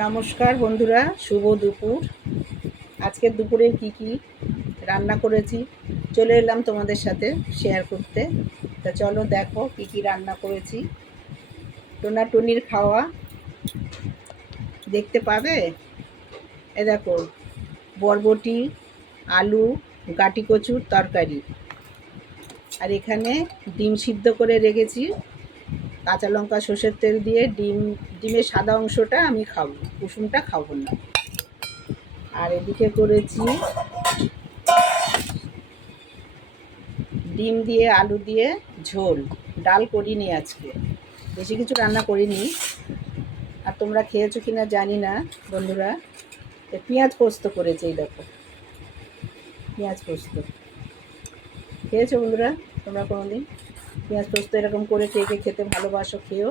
নমস্কার বন্ধুরা, শুভ দুপুর। আজকে দুপুরে কি কি রান্না করেছি, চলে এলাম তোমাদের সাথে শেয়ার করতে। তা চলো দেখো কি কি রান্না করেছি। টোনাটুনির খাওয়া দেখতে পাবে? এ দেখো, বরবটি, আলু, গাটি কচুর তরকারি। আর এখানে ডিম সিদ্ধ করে রেখেছি। কাঁচা লঙ্কা, সর্ষের তেল দিয়ে ডিম, ডিমের সাদা অংশটা আমি খাব, কুসুমটা খাব না। আর এদিকে করেছি ডিম দিয়ে আলু দিয়ে ঝোল, ডাল করিনি আজকে। বেশি কিছু রান্না করিনি। আর তোমরা খেয়েছো কি না জানি না, বন্ধুরা। পেঁয়াজ পোস্ত করেছে, এই দেখো। পেঁয়াজ পোস্ত। খেয়েছো বন্ধুরা? তোমরা কোনো দিন পেঁয়াজ পোস্ত এরকম করে কে কে খেতে ভালোবাসো খেও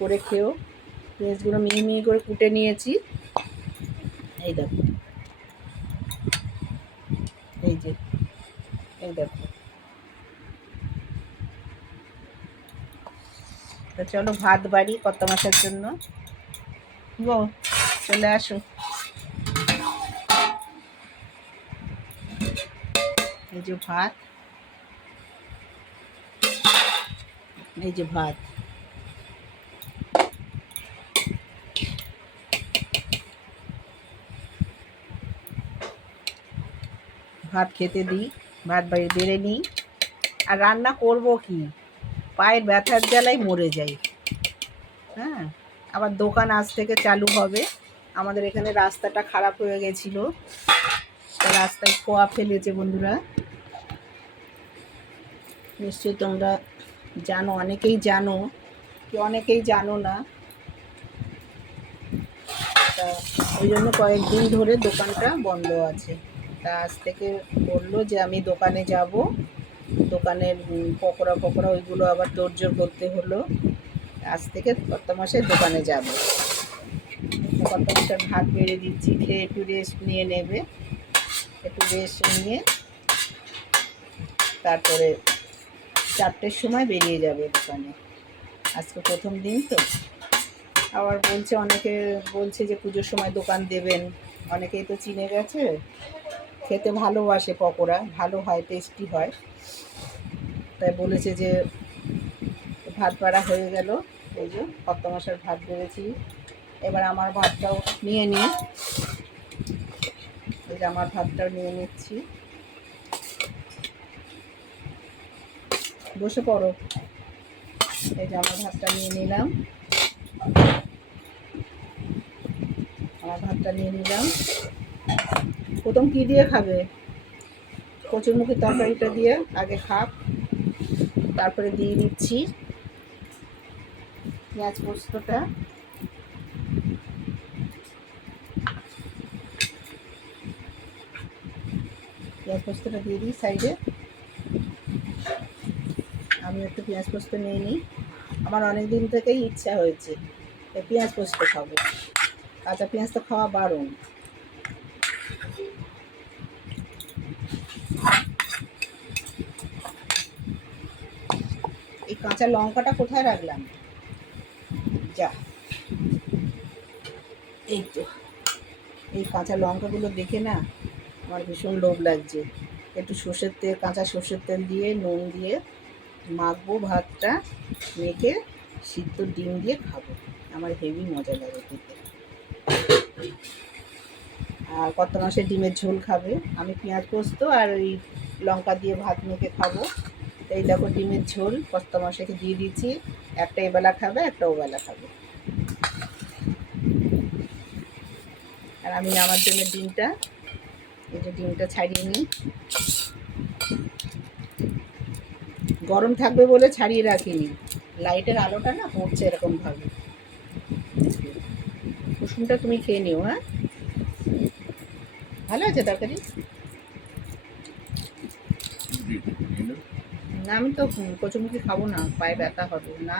করে খেও পেঁয়াজগুলো মিহি মিহি করে কুটে নিয়েছি। এই দেখো। এই যে, এই দেখো। তো চলো ভাত বাড়ি কত মাসের জন্য। গো চলে আসো। এই যে ভাত। যে ভাত। ভাত খেতে দিই, ভাত বাড়ি বেড়ে নিই। আর রান্না করব কি? পায়ের ব্যথার জ্বালায় মরে যাই। হ্যাঁ? আবার দোকান আজ থেকে চালু হবে। আমাদের এখানে রাস্তাটা খারাপ হয়ে গেছিল। রাস্তায় খোয়া ফেলেছে বন্ধুরা। নিশ্চয়ই তোমরা জানো, অনেকেই জানো কি অনেকেই জানো না। তা ওই জন্য কয়েকদিন ধরে দোকানটা বন্ধ আছে। তা আজ থেকে বলল যে আমি দোকানে যাব। দোকানের পকোড়া পকোড়া ওইগুলো আবার তোড়জোড় করতে হলো। আজ থেকে কত মাসে দোকানে যাব। কত মাসের ভাত বেড়ে দিচ্ছি, খেয়ে একটু রেস্ট নিয়ে নেবে। একটু রেস্ট নিয়ে তারপরে চারটের সময় বেরিয়ে যাবে দোকানে। আজকে প্রথম দিন তো। আবার বলছে, অনেকে বলছে যে পুজোর সময় দোকান দেবেন। অনেকেই তো চিনে গেছে। খেতে ভালোবাসে পকোড়া, ভালো হয় টেস্টি হয়। তাই বলেছে যে ভাত বাড়া হয়ে গেল। এই যে কত মাসের ভাত বেড়েছি। এবার আমার ভাতটাও নিয়ে নিই। এই যে আমার ভাতটাও নিয়ে নিচ্ছি। বসে পড়ো। এই যে আমার ভাতটা নিয়ে নিলাম। আমার ভাতটা নিয়ে নিলাম। প্রথম কি দিয়ে খাবে? কচুরমুখী তরকারিটা দিয়ে আগে খাপ তারপরে দিয়ে দিচ্ছি পেঁয়াজ পোস্তটা। পেঁয়াজ পোস্তটা দিয়ে দিই সাইডে। আমি একটু পেঁয়াজ পোস্ত নিয়ে নিই। আমার অনেক দিন থেকেই ইচ্ছা হয়েছে পেঁয়াজ পোস্ত খাব। কাঁচা পেঁয়াজ তো খাওয়া বারণ। এই কাঁচা লঙ্কাটা কোথায় রাখলাম? যা। এই তো। এই কাঁচা লঙ্কাগুলো দেখে না আমার ভীষণ লোভ লাগছে। একটু সর্ষের তেল, কাঁচা সর্ষের তেল দিয়ে, নুন দিয়ে মাখবো ভাতটা, মেখে সিদ্ধ ডিম দিয়ে খাব। আমার হেভি মজা লাগে খেতে। আর কত মাসে ডিমের ঝোল খাবে? আমি পেঁয়াজ পোস্ত আর ওই লঙ্কা দিয়ে ভাত মেখে খাব। এই দেখো ডিমের ঝোল, কত মাসেকে দিয়ে দিচ্ছি। একটা এবেলা খাবে, একটা ওবেলা খাবে। আর আমি আমার জন্য ডিমটা, এই যে ডিমটা ছাড়িয়ে নিই। গরম থাকবে বলে ছাড়িয়ে রাখিনি। লাইটের আলোটা না পড়ছে এরকম ভাবে কুসুমটা তুমি খেয়ে নিও হ্যাঁ? ভালো আছে তরকারি? না, আমি তো কচুমুখি খাব না, পায়ে ব্যথা হবে। না,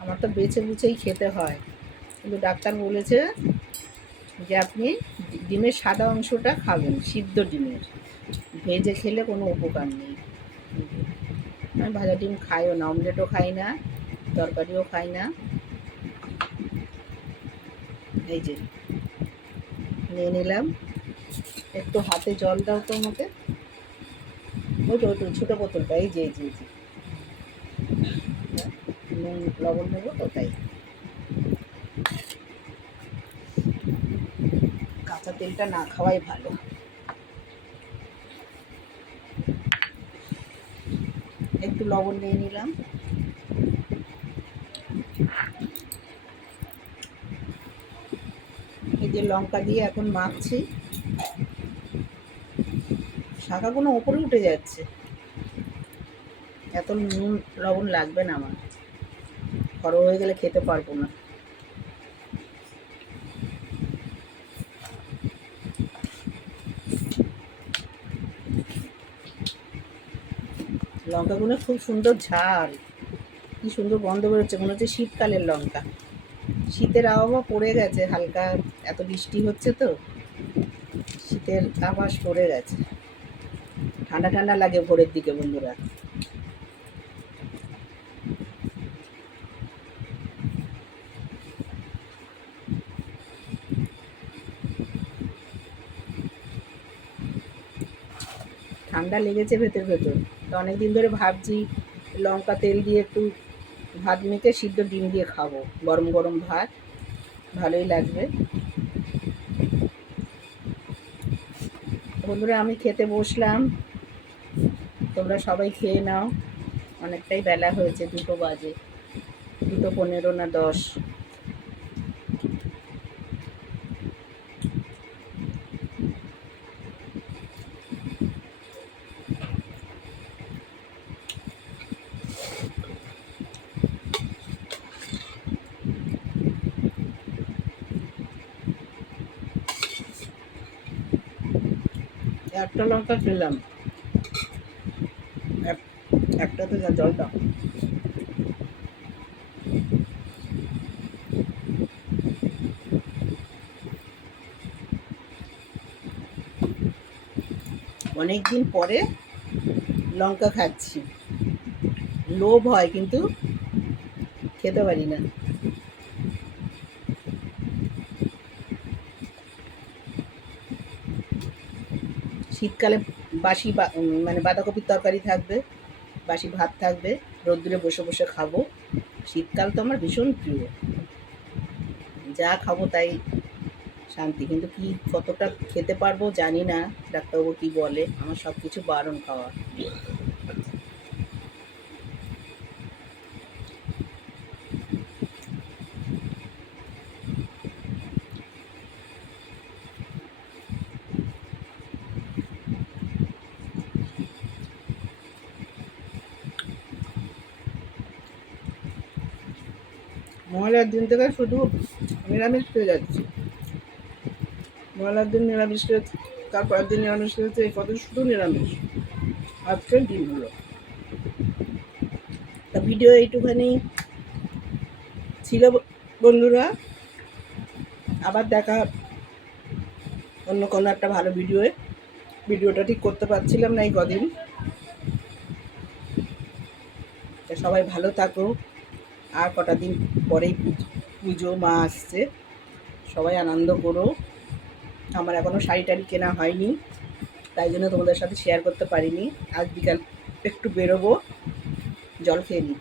আমার তো বেছে বুছেই খেতে হয়। কিন্তু ডাক্তার বলেছে যে আপনি ডিমের সাদা অংশটা খাবেন, সিদ্ধ ডিমের। ভেজে খেলে কোনো উপকার নেই। আমি ভাজা ডিম খাইও না, অমলেটও খাই না, তরকারিও খাই না। এই যে, নিয়ে নিলাম। একটু হাতে জল দাও তো আমাকে। ওই তো, ওই ছোটো বোতলটা এই যে এই যে। নুন, লবণ নেব তো, তাই। কাঁচা তেলটা না খাওয়াই ভালো। একটু লবণ নিয়ে নিলাম। এই যে লঙ্কা দিয়ে এখন মাখছি। শাখাগুলো ওপরে উঠে যাচ্ছে। এত নুন, লবণ লাগবে না আমার। বড় হয়ে গেলে খেতে পারব না। লঙ্কাগুলো খুব সুন্দর ঝাল। কি সুন্দর গন্ধ বেরোচ্ছে, মনে হচ্ছে শীতকালের লঙ্কা। শীতের আবহাওয়া পড়ে গেছে, হালকা এত বৃষ্টি হচ্ছে তো, শীতের আভাস পড়ে গেছে। ঠান্ডা ঠান্ডা লাগে ভোরের দিকে বন্ধুরা। ঠান্ডা লেগেছে ভেতর ভেতর। তো অনেক দিন ধরে ভাবছি লঙ্কা তেল দিয়ে একটু ভাত মেখে সিদ্ধ ডিম দিয়ে খাব। গরম গরম ভাত, ভালোই লাগবে। বন্ধুরা, আমি খেতে বসলাম। তোমরা সবাই খেয়ে নাও। অনেকটাই বেলা হয়েছে, দুটো বাজে। দুটো পনেরো না দশ। একটা লঙ্কা খেলাম। এক- একটা তো যা জল দাও অনেক দিন পরে লঙ্কা খাচ্ছি। লোভ হয় কিন্তু খেতে পারি না। শীতকালে বাসি মানে বাঁধাকপির তরকারি থাকবে, বাসি ভাত থাকবে, রোদ্দুরে বসে বসে খাব। শীতকাল তো আমার ভীষণ প্রিয়। যা খাব তাই শান্তি। কিন্তু কি কতটা খেতে পারব জানি না, ডাক্তারবাবু কি বলে, আমার সব কিছু বারণ খাওয়া। মহালয়ার দিন থেকে শুধু নিরামিষ পেয়ে যাচ্ছি। মহালয়ার দিন নিরামিষ খেয়েছি তারপরের দিন নিরামিষ খেয়েছি এই কত শুধু নিরামিষ। আজকের দিন হলো তা ভিডিও এইটুখানি ছিল বন্ধুরা। আবার দেখা অন্য কোনো একটা ভালো ভিডিওয়ে। ভিডিওটা ঠিক করতে পারছিলাম না এই কদিন। সবাই ভালো থাকো। আর কটা দিন পরেই পুজো মা আসছে। সবাই আনন্দ করো। আমার এখনও শাড়ি টাড়ি কেনা হয়নি, তাই জন্য তোমাদের সাথে শেয়ার করতে পারিনি। আজ বিকাল একটু বেরোবো, জল খেয়ে নিই।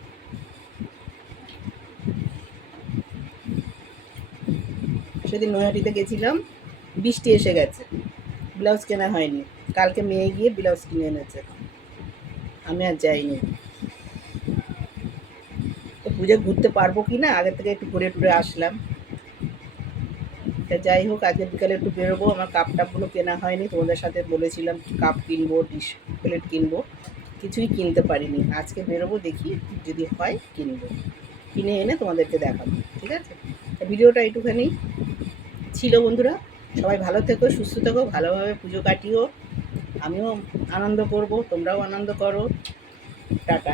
সেদিন নৈহাটিতে গেছিলাম, বৃষ্টি এসে গেছে। ব্লাউজ কেনা হয়নি। কালকে মেয়ে গিয়ে ব্লাউজ কিনে এনেছে। আমি আর যাইনি। পুজো ঘুরতে পারব কি না? আগে থেকে একটু ঘুরে টুরে আসলাম। তা যাই হোক আজকে বিকালে একটু বেরোবো। আমার কাপ টাপগুলো কেনা হয়নি। তোমাদের সাথে বলেছিলাম কাপ কিনবো, ডিশ প্লেট কিনবো। কিছুই কিনতে পারিনি। আজকে বেরোবো, দেখি যদি হয় কিনবো। কিনে এনে তোমাদেরকে দেখাবো, ঠিক আছে? ভিডিওটা একটুখানি ছিল বন্ধুরা। সবাই ভালো থেকো, সুস্থ থেকো, ভালোভাবে পুজো কাটিও। আমিও আনন্দ করব, তোমরাও আনন্দ করো। টাটা।